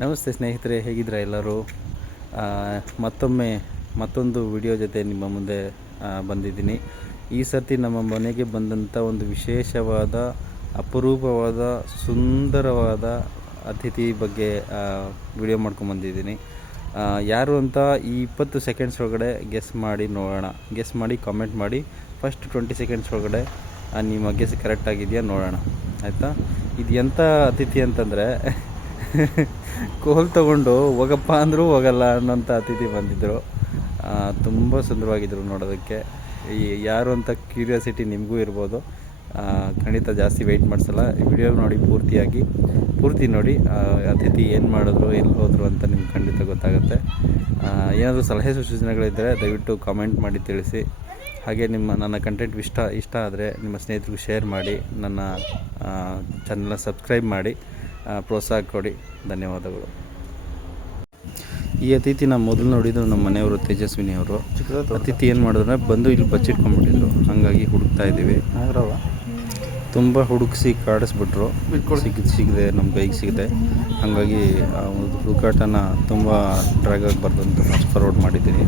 ನಮಸ್ತೆ ಸ್ನೇಹಿತರೆ, ಹೇಗಿದ್ದೀರಾ ಎಲ್ಲರೂ? ಮತ್ತೊಂದು ವಿಡಿಯೋ ಜೊತೆ ನಿಮ್ಮ ಮುಂದೆ ಬಂದಿದ್ದೀನಿ. ಈ ಸರ್ತಿ ನಮ್ಮ ಮನೆಗೆ ಬಂದಂಥ ಒಂದು ವಿಶೇಷವಾದ, ಅಪರೂಪವಾದ, ಸುಂದರವಾದ ಅತಿಥಿ ಬಗ್ಗೆ ವಿಡಿಯೋ ಮಾಡ್ಕೊಂಬಂದಿದ್ದೀನಿ. ಯಾರು ಅಂತ ಈ 20 ಸೆಕೆಂಡ್ಸ್ ಒಳಗಡೆ ಗೆಸ್ ಮಾಡಿ ನೋಡೋಣ. ಗೆಸ್ ಮಾಡಿ ಕಾಮೆಂಟ್ ಮಾಡಿ. ಫಸ್ಟ್ 20 ಸೆಕೆಂಡ್ಸ್ ಒಳಗಡೆ ನಿಮ್ಮ ಗೆಸ್ ಕರೆಕ್ಟ್ ಆಗಿದೆಯಾ ನೋಡೋಣ, ಆಯಿತಾ? ಇದು ಎಂಥ ಅತಿಥಿ ಅಂತಂದರೆ ಕೋಲ್ ತೊಗೊಂಡು ಹೋಗಪ್ಪ ಅಂದರೂ ಹೋಗಲ್ಲ ಅನ್ನೋಂಥ ಅತಿಥಿ ಬಂದಿದ್ದರು. ತುಂಬ ಸುಂದರವಾಗಿದ್ದರು ನೋಡೋದಕ್ಕೆ. ಯಾರು ಅಂತ ಕ್ಯೂರಿಯಾಸಿಟಿ ನಿಮಗೂ ಇರ್ಬೋದು. ಖಂಡಿತ ಜಾಸ್ತಿ ವೆಯ್ಟ್ ಮಾಡಿಸಲ್ಲ. ವಿಡಿಯೋ ನೋಡಿ ಪೂರ್ತಿ ನೋಡಿ. ಅತಿಥಿ ಏನು ಮಾಡಿದ್ರು, ಎಲ್ಲಿ ಹೋದರು ಅಂತ ನಿಮ್ಗೆ ಖಂಡಿತ ಗೊತ್ತಾಗುತ್ತೆ. ಏನಾದರೂ ಸಲಹೆ ಸೂಚನೆಗಳಿದ್ದರೆ ದಯವಿಟ್ಟು ಕಾಮೆಂಟ್ ಮಾಡಿ ತಿಳಿಸಿ. ಹಾಗೆ ನನ್ನ ಕಂಟೆಂಟ್ ಇಷ್ಟ ಆದರೆ ನಿಮ್ಮ ಸ್ನೇಹಿತರಿಗೂ ಶೇರ್ ಮಾಡಿ. ನನ್ನ ಚಾನಲ್ನ ಸಬ್ಸ್ಕ್ರೈಬ್ ಮಾಡಿ ಪ್ರೋತ್ಸಾಹ ಕೊಡಿ. ಧನ್ಯವಾದಗಳು. ಈ ಅತಿಥಿನ ಮೊದಲು ನೋಡಿದ್ರು ನಮ್ಮ ಮನೆಯವರು, ತೇಜಸ್ವಿನಿ ಅವರು. ಅತಿಥಿ ಏನು ಮಾಡಿದ್ರೆ ಬಂದು ಇಲ್ಲಿ ಬಚ್ಚಿಟ್ಕೊಂಡ್ಬಿಟ್ಟಿದ್ರು. ಹಾಗಾಗಿ ಹುಡುಕ್ತಾ ಇದ್ದೀವಿ. ತುಂಬ ಹುಡುಕಿಸಿ ಕಾಡಿಸ್ಬಿಟ್ರು. ಸಿಗದೆ ನಮ್ಮ ಕೈಗೆ ಸಿಗದೆ. ಹಾಗಾಗಿ ಹುಡುಕಾಟನ ತುಂಬ ಡ್ರ್ಯಾಗ್ ಆಗಬಾರ್ದು ಅಂತ ಫಾಸ್ಟ್ ಫಾರ್ವರ್ಡ್ ಮಾಡಿದ್ದೀನಿ.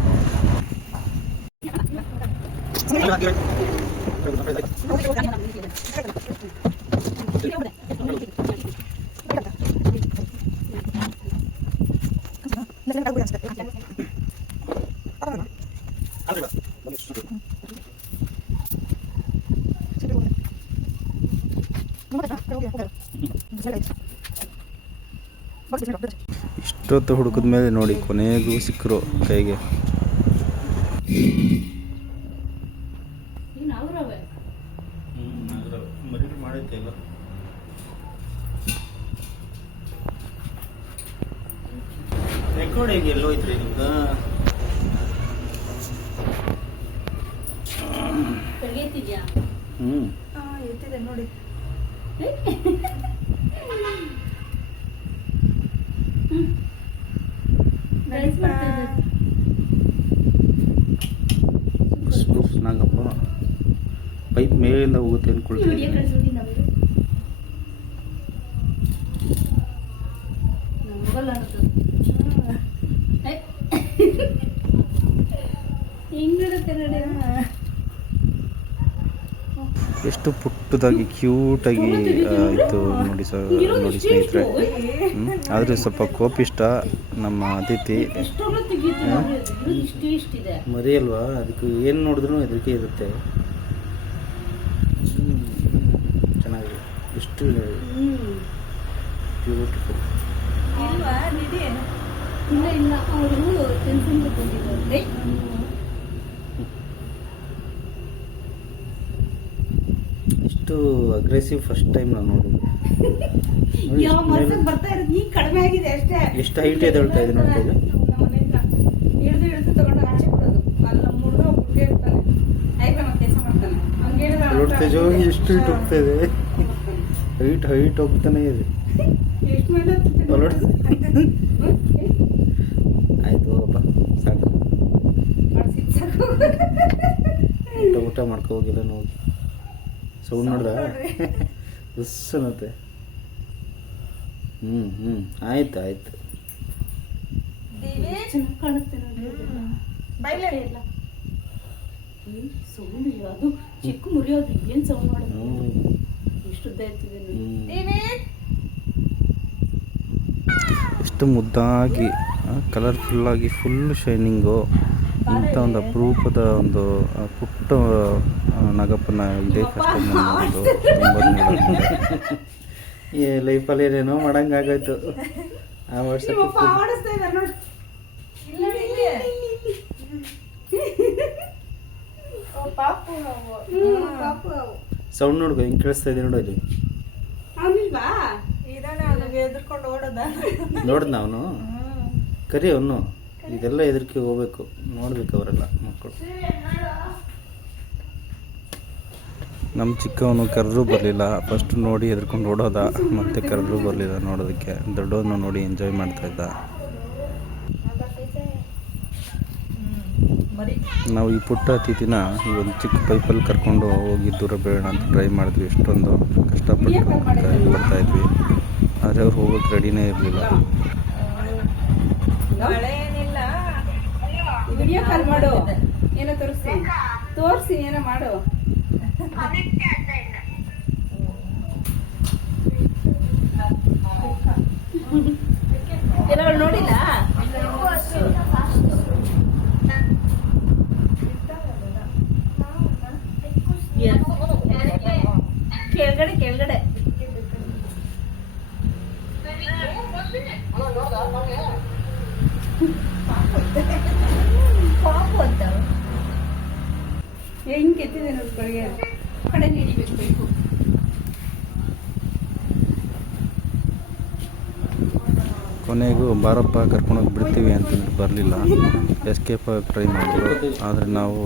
ಇಷ್ಟೊತ್ತು ಹುಡುಕಿದ ಮೇಲೆ ನೋಡಿ ಕೊನೆಗೂ ಸಿಕ್ಕರು ಕೈಗೆ. ರೆಕಾರ್ಡಿಂಗ್ ಎಲ್ಲೋಯ್ತ್ರಿ ನಿಮ್ಗೆ? ಎತ್ತಿದೆ ನೋಡಿ. ನಾಗಪ್ಪ ಪೈಪ್ ಮೇಲಿಂದ ಹೋಗುತ್ತೆ ಅನ್ಕೊಳ್ತೀನಿ. ಎಷ್ಟು ಪುಟ್ಟದಾಗಿ ಕ್ಯೂಟಾಗಿ ಇತ್ತು ನೋಡಿ ಸ್ನೇಹಿತರೆ. ಆದರೆ ಸ್ವಲ್ಪ ಕೋಪಿಷ್ಟ ನಮ್ಮ ಅತಿಥಿ. ಮರಿ ಅಲ್ವಾ, ಅದಕ್ಕೆ ಏನು ನೋಡಿದ್ರು ಹೆದರಿಕೆ ಇರುತ್ತೆ. ಚೆನ್ನಾಗಿದೆ, ಎಷ್ಟು ಬ್ಯೂಟಿಫುಲ್. ಇಷ್ಟು ಅಗ್ರೆಸಿವ್ ಫಸ್ಟ್ ಟೈಮ್ ನಾನು ನೋಡಿದ್ದು. ಎಷ್ಟು ಹೈಟ್ ಇದೆ ಹೇಳ್ತಾ ಇದೆ ನೋಡ್ತಾ. ಎಷ್ಟು ಹೈಟ್ ಹೋಗ್ತಾ ಇದೆ, ಹೈಟ್ ಹೋಗ್ತಾನೆ ಇದೆ. ಆಯ್ತು ಹೋಗಪ್ಪ, ಸಾಕು. ಊಟ ಮಾಡ್ಕೊ ಹೋಗಿಲ್ಲ ನೋಡಿ. ಸೌಂಡ್ ನೋಡ್ದ ಅನ್ನತ್ತೆ. ಆಯ್ತು ಚಿಕ್ಕ ಮುರಿಯೋದು ಏನ್ ಸೌಂಡ್ ಮಾಡೋದು. ಎಷ್ಟು ಮುದ್ದಾಗಿ, ಕಲರ್ಫುಲ್ಲಾಗಿ, ಫುಲ್ ಶೈನಿಂಗು. ಇಂಥ ಒಂದು ಅಪರೂಪದ ಒಂದು ಪುಟ್ಟ ನಾಗಪ್ಪನ ಇದೇ ಫಸ್ಟ್ ಟೈಮ್ ನೋಡೋದು. ಈ ಲೈಫಲ್ಲಿ ಏನೇನೋ ಮಾಡಂಗಾಗೋಯ್ತು. ಆ ವರ್ಷ ಸೌಂಡ್ ನೋಡ್ಕೊ ಹೆಂಗೆ ಕೇಳಿಸ್ತಾ ಇದೆ ನೋಡು. ಅಲ್ಲಿ ನೋಡ್ದ ಅವನು ಕರಿ ಅವನು. ಇದೆಲ್ಲ ಹೆದರಿಕೆ ಹೋಗ್ಬೇಕು, ನೋಡ್ಬೇಕು ಅವರೆಲ್ಲ ಮಕ್ಕಳು. ನಮ್ಮ ಚಿಕ್ಕವನು ಕರೆದ್ರೂ ಬರಲಿಲ್ಲ. ಫಸ್ಟ್ ನೋಡಿ ಹೆದರ್ಕೊಂಡು ಓಡೋದ, ಮತ್ತೆ ಕರೆದ್ರೂ ಬರಲಿಲ್ಲ ನೋಡೋದಕ್ಕೆ. ದೊಡ್ಡವನು ನೋಡಿ ಎಂಜಾಯ್ ಮಾಡ್ತಾಯಿದ್ದ. ನಾವು ಈ ಪುಟ್ಟ ಅತಿಥಿನ ಈ ಒಂದು ಚಿಕ್ಕ ಪೈಪಲ್ಲಿ ಕರ್ಕೊಂಡು ಹೋಗಿ ದೂರ ಬೇಡ ಅಂತ ಟ್ರೈ ಮಾಡಿದ್ವಿ. ಎಷ್ಟೊಂದು ಕಷ್ಟಪಟ್ಟು ಬರ್ತಾಯಿದ್ವಿ. ಆದರೆ ಅವ್ರು ಹೋಗೋಕ್ಕೆ ರೆಡಿನೇ ಇರಲಿಲ್ಲ. ಮಳೆ ಏನಿಲ್ಲ. ವಿಡಿಯೋ ಕಾಲ್ ಮಾಡು, ಏನೋ ತೋರಿಸಿ ಏನೋ ಮಾಡು. ಕೆಲವರು ನೋಡಿಲ್ಲ. ಕೆಳಗಡೆ ಕೆಳಗಡೆ ಪಾಪು ಅಂತ ಹೆಂಗ್ ಎತ್ತಿದೆ ನೋಡಿ ಬೆಳಗ್ಗೆ ಕಡೆ ಹಿಡಿಬೇಕು ಬೇಕು. ಕೊನೆಗೂ ಬಾರಪ್ಪ ಕರ್ಕೊಂಡೋಗಿ ಬಿಡ್ತೀವಿ ಅಂತಂದ್ರೆ ಬರಲಿಲ್ಲ. ಎಸ್ಕೇಪ್ ಆಗಿ ಟ್ರೈ ಮಾಡಿದ್ರು. ಆದರೆ ನಾವು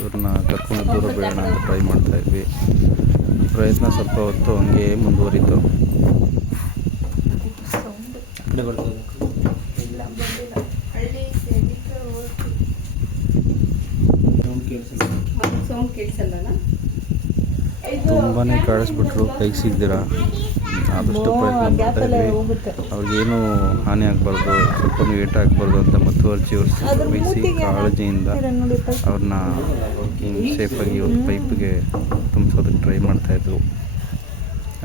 ಇವ್ರನ್ನ ಕರ್ಕೊಂಡು ದೂರ ಬೇಡ ಅಂತ ಟ್ರೈ ಮಾಡ್ತಾಯಿದ್ವಿ. ಈ ಪ್ರಯತ್ನ ಸ್ವಲ್ಪ ಹೊತ್ತು ಹಂಗೆ ಮುಂದುವರಿತು. ಸೌಂಡ್ ಕೇಳಿಸಲ್ಲ. ತುಂಬಾ ಕಾಡಿಸ್ಬಿಟ್ರು, ಕೈಗೆ ಸಿಗ್ದಿರ. ಆದಷ್ಟು ಪ್ರಯತ್ನ ಮಾಡ್ತಾಯಿದ್ವಿ. ಅವ್ರಿಗೇನು ಹಾನಿ ಆಗಬಾರ್ದು, ಸ್ವಲ್ಪ ಏಟ್ ಆಗಬಾರ್ದು ಅಂತ ಮುತುವರ್ಜಿ ವಹಿಸಿ ಕಾಳಜಿಯಿಂದ ಅವ್ರನ್ನ ಸೇಫಾಗಿ ಒಂದು ಪೈಪ್ಗೆ ತುಂಬಿಸೋದಕ್ಕೆ ಟ್ರೈ ಮಾಡ್ತಾಯಿದ್ರು.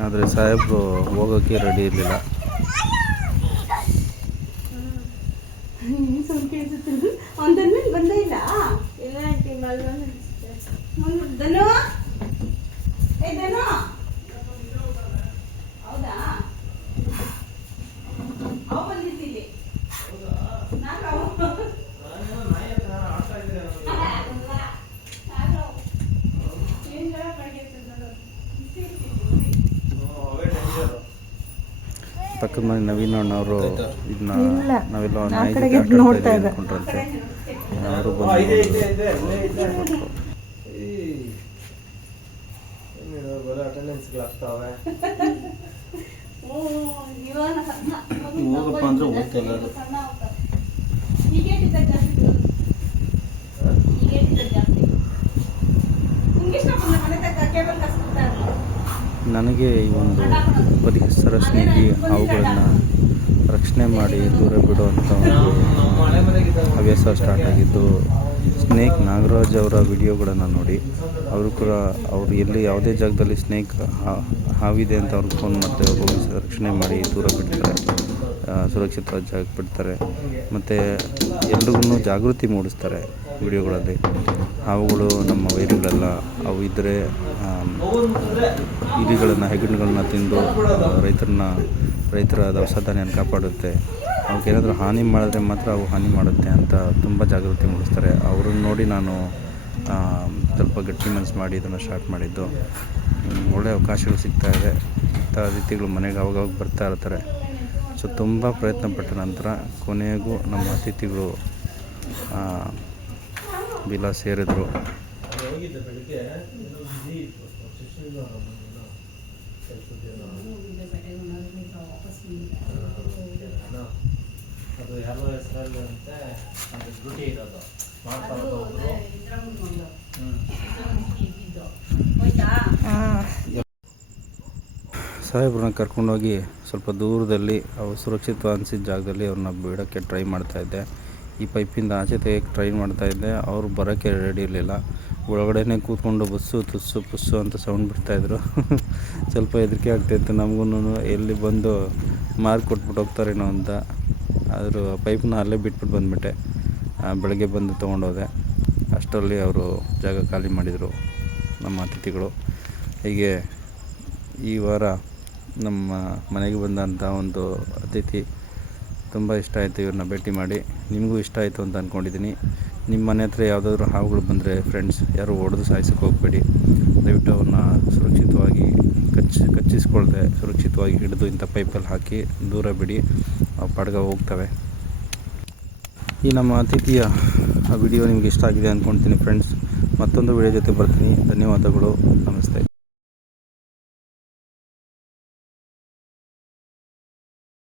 ಆದರೆ ಸಾಹೇಬರು ಹೋಗೋಕ್ಕೆ ರೆಡಿ ಇರಲಿಲ್ಲ. ಒಂದನ್ಮೇಲೆ ಬಂದೇ ಇಲ್ಲ. ಧನು ಧನು ಹೌದಾ? ಅವು ಬಂದಿದ್ದೀನಿ. ಪಕ್ಕದ ಮನೆ ನವೀನ್ ಅಣ್ಣವರು ಇದನ್ನ ನಾವೆಲ್ಲ ಅನ್ಕೊಂಡ್ರಂತೆ. ಅವರು ಬಂದು ಹೋಗಪ್ಪ ಅಂದ್ರೆ ಹೋಗ್ತಿಲ್ಲ. ನನಗೆ ಈ ಒಂದು ಪರಿಸರ ಸ್ನೇಹಿ ಅವುಗಳನ್ನು ರಕ್ಷಣೆ ಮಾಡಿ ದೂರ ಬಿಡುವಂಥ ಒಂದು ಹವ್ಯಾಸ ಸ್ಟಾರ್ಟ್ ಆಗಿದ್ದು ಸ್ನೇಕ್ ನಾಗರಾಜ್ ಅವರ ವಿಡಿಯೋಗಳನ್ನು ನೋಡಿ ಅವರು ಕೂಡ ಅವರು ಎಲ್ಲಿ ಯಾವುದೇ ಜಾಗದಲ್ಲಿ ಸ್ನೇಕ್ ಹಾವಿದೆ ಅಂತ ಅವ್ರಿಗೆ ಫೋನ್ ಮಾಡ್ತಾರೆ. ಅವ್ರು ಹೋಗಿ ರಕ್ಷಣೆ ಮಾಡಿ ದೂರ ಬಿಡ್ತಾರೆ, ಸುರಕ್ಷಿತವಾದ ಜಾಗಕ್ಕೆ ಬಿಡ್ತಾರೆ. ಮತ್ತು ಎಲ್ರಿಗೂ ಜಾಗೃತಿ ಮೂಡಿಸ್ತಾರೆ ವಿಡಿಯೋಗಳಲ್ಲಿ. ಹಾವುಗಳು ನಮ್ಮ ವೈರಿಗಳೆಲ್ಲ, ಅವು ಇದ್ದರೆ ಇಲಿಗಳನ್ನು ಹೆಗ್ಗಣಗಳನ್ನ ತಿಂದು ರೈತರ ದವಸ ಧಾನ್ಯನ ಕಾಪಾಡುತ್ತೆ. ಅವಕ್ಕೇನಾದರೂ ಹಾನಿ ಮಾಡಿದ್ರೆ ಮಾತ್ರ ಅವು ಹಾನಿ ಮಾಡುತ್ತೆ ಅಂತ ತುಂಬ ಜಾಗೃತಿ ಮೂಡಿಸ್ತಾರೆ. ಅವ್ರನ್ನ ನೋಡಿ ನಾನು ಸ್ವಲ್ಪ ಗಟ್ಟಿ ಮನಸ್ಸು ಮಾಡಿ ಇದನ್ನು ಸ್ಟಾರ್ಟ್ ಮಾಡಿದ್ದು. ಒಳ್ಳೆಯ ಅವಕಾಶಗಳು ಸಿಗ್ತಾಯಿದೆ. ಇಂಥ ಅತಿಥಿಗಳು ಮನೆಗೆ ಅವಾಗವಾಗ ಬರ್ತಾ ಇರ್ತಾರೆ. ಸೊ ತುಂಬ ಪ್ರಯತ್ನ ಪಟ್ಟ ನಂತರ ಕೊನೆಗೂ ನಮ್ಮ ಅತಿಥಿಗಳು ಬಿಲ ಸೇರಿದ್ರು. ಸಾಹೇಬ್ರನ್ನ ಕರ್ಕೊಂಡೋಗಿ ಸ್ವಲ್ಪ ದೂರದಲ್ಲಿ ಅವ್ರು ಸುರಕ್ಷಿತ ಅನಿಸಿದ ಜಾಗದಲ್ಲಿ ಅವ್ರನ್ನ ಬಿಡೋಕ್ಕೆ ಟ್ರೈ ಮಾಡ್ತಾಯಿದ್ದೆ. ಈ ಪೈಪಿಂದ ಆಚೆ ತೆಗೆಯೋಕ್ಕೆ ಟ್ರೈ ಮಾಡ್ತಾಯಿದ್ದೆ. ಅವರು ಬರೋಕ್ಕೆ ರೆಡಿ ಇರಲಿಲ್ಲ. ಒಳಗಡೆನೇ ಕೂತ್ಕೊಂಡು ಬಸ್ಸು ತುಸ್ಸು ಪುಸ್ಸು ಅಂತ ಸೌಂಡ್ ಬಿಡ್ತಾಯಿದ್ರು. ಸ್ವಲ್ಪ ಹೆದರಿಕೆ ಆಗ್ತಾಯಿತ್ತು ನಮಗೂ, ಎಲ್ಲಿ ಬಂದು ಮಾರ್ಕ್ ಕೊಟ್ಬಿಟ್ಟು ಹೋಗ್ತಾರೇನೋ ಅಂತ. ಆದರೂ ಪೈಪ್ನ ಅಲ್ಲೇ ಬಿಟ್ಬಿಟ್ಟು ಬಂದುಬಿಟ್ಟೆ. ಬೆಳಗ್ಗೆ ಬಂದು ತೊಗೊಂಡೋದೆ. ಅಷ್ಟರಲ್ಲಿ ಅವರು ಜಾಗ ಖಾಲಿ ಮಾಡಿದರು ನಮ್ಮ ಅತಿಥಿಗಳು. ಹೀಗೆ ಈ ವಾರ ನಮ್ಮ ಮನೆಗೆ ಬಂದಂಥ ಒಂದು ಅತಿಥಿ ತುಂಬ ಇಷ್ಟ ಆಯಿತು. ಇವ್ರನ್ನ ಭೇಟಿ ಮಾಡಿ ನಿಮಗೂ ಇಷ್ಟ ಆಯಿತು ಅಂತ ಅಂದ್ಕೊಂಡಿದ್ದೀನಿ. ನಿಮ್ಮ ಮನೆ ಹತ್ರ ಯಾವುದಾದ್ರೂ ಹಾವುಗಳು ಬಂದರೆ ಫ್ರೆಂಡ್ಸ್ ಯಾರು ಹೊಡೆದು ಸಾಯಿಸೋಕ್ಕೆ ಹೋಗಬೇಡಿ. ದಯವಿಟ್ಟು ಅವನ್ನ ಸುರಕ್ಷಿತವಾಗಿ ಕಚ್ಚಿಸ್ಕೊಳ್ದೆ ಸುರಕ್ಷಿತವಾಗಿ ಹಿಡಿದು ಇಂಥ ಪೈಪಲ್ಲಿ ಹಾಕಿ ದೂರ ಬಿಡಿ. ಅವು ಪಾಡ್ಗ ಹೋಗ್ತವೆ. ಈ ನಮ್ಮ ಅತಿಥಿಯ ವಿಡಿಯೋ ನಿಮ್ಗೆ ಇಷ್ಟ ಆಗಿದೆ ಅಂದ್ಕೊಳ್ತೀನಿ ಫ್ರೆಂಡ್ಸ್. ಮತ್ತೊಂದು ವಿಡಿಯೋ ಜೊತೆ ಬರ್ತೀನಿ. ಧನ್ಯವಾದಗಳು. ನಮಸ್ತೆ.